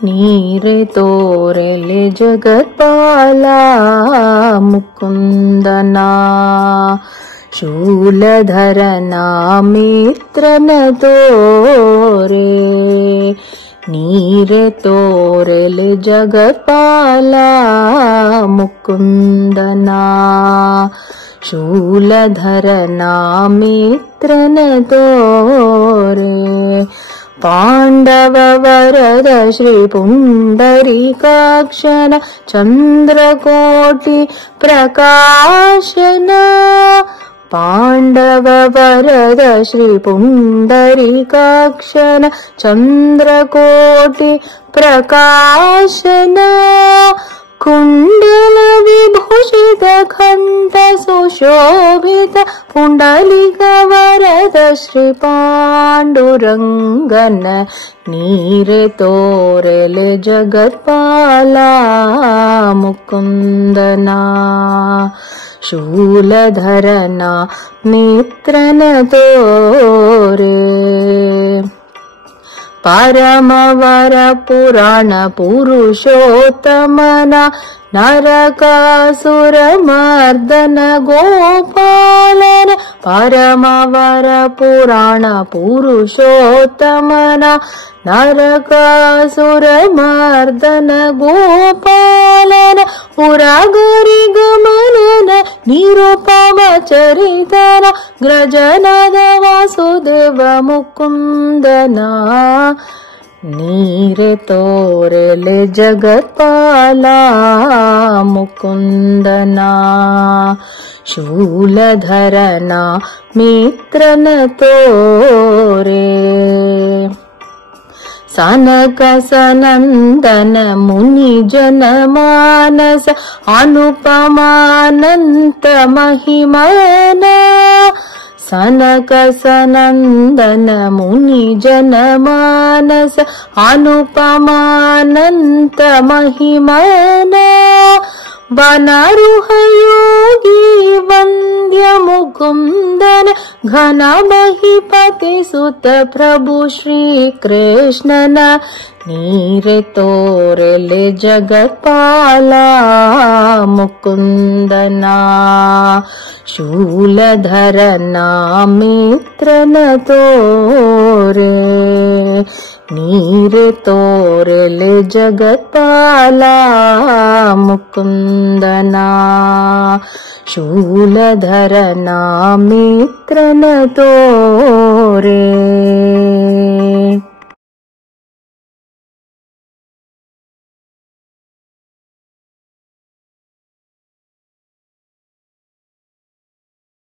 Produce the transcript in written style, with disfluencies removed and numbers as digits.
ನೀರೆ ತೋರೆಲೆ ಜಗತ್ಪಾಲ ಮುಕುಂದನ ಶೂಲಧರನ ಮಿತ್ರನ ತೋರೆ ನೀರೆ ತೋರೆಲೆ ಜಗತ್ಪಾಲ ಮುಕುಂದನ ಶೂಲಧರನ ಮಿತ್ರನ ತೋರೆ ಪಾಂಡವ ವರದ ಶ್ರೀ ಪುಂಡರೀಕಾಕ್ಷನ ಚಂದ್ರಕೋಟಿ ಪ್ರಕಾಶನ ಪಾಂಡವ ವರದ ಶ್ರೀ ಪುಂಡರೀಕಾಕ್ಷನ ಚಂದ್ರಕೋಟಿ ಪ್ರಕಾಶನ ಕುಂಡಲ ವಿಭೂಷಿತ ಕಂಠ ಸುಶೋಭಿತ ಪುಂಡಲಿಕ ವರದ ಶ್ರೀ ಪಾಂಡುರಂಗನ ನೀರೆ ತೋರೆಲೆ ಜಗತ್ಪಾಲ ಮುಕುಂದನ ಶೂಲಧರನ ಮಿತ್ರನ ತೋರೆ ಪರಮವರ ಪುರಾಣ ಪುರುಷೋತ್ತಮನ ನರಕಾಸುರ ಮರ್ದನ ಗೋಪಾಲನ ಪರಮವರ ಪುರಾಣ ಪುರುಷೋತ್ತಮನ ನರಕಾಸುರ ಮರ್ದನ ಗೋಪಾಲನ ಪುರಗರಿ ಗಮನನ ನಿರುಪಮ ಚರಿತನ ಗ್ರಜನದ ವಾಸುದೇವ ಮುಕುಂದನ ನೀರೆ ತೋರೆಲೆ ಜಗತ್ಪಾಲ ಮುಕುಂದನ ಶೂಲಧರನ ಮಿತ್ರನ ತೋರೆ ಸನಕ ಸನಂದನ ಮುನಿ ಜನ ಮಾನಸ ಅನುಪಮಾನಂತ ಮಹಿಮನ ಸನಕ ಸನಂದನ ಮುನಿ ಜನ ಮಾನಸ ಅನುಪಮಾನಂತ ಮಹಿಮನ ವನರುಹ ಯೋಗಿ ವಂದ್ಯ ಮುಕುಂದನ ಘನ ಮಹಿಪತಿ ಸುತ ಪ್ರಭು ಶ್ರೀ ಕೃಷ್ಣನ ನೀರೆ ತೋರೆಲೆ ಜಗತ್ಪಾಲ ಮುಕುಂದನ ಶೂಲಧರನ ಮಿತ್ರನ ತೋರೆ ನೀರೆ ತೋರೆಲೆ ಜಗತ್ಪಾಲ ಮುಕುಂದನ ಶೂಲಧರನ ಮಿತ್ರನ ತೋರೆ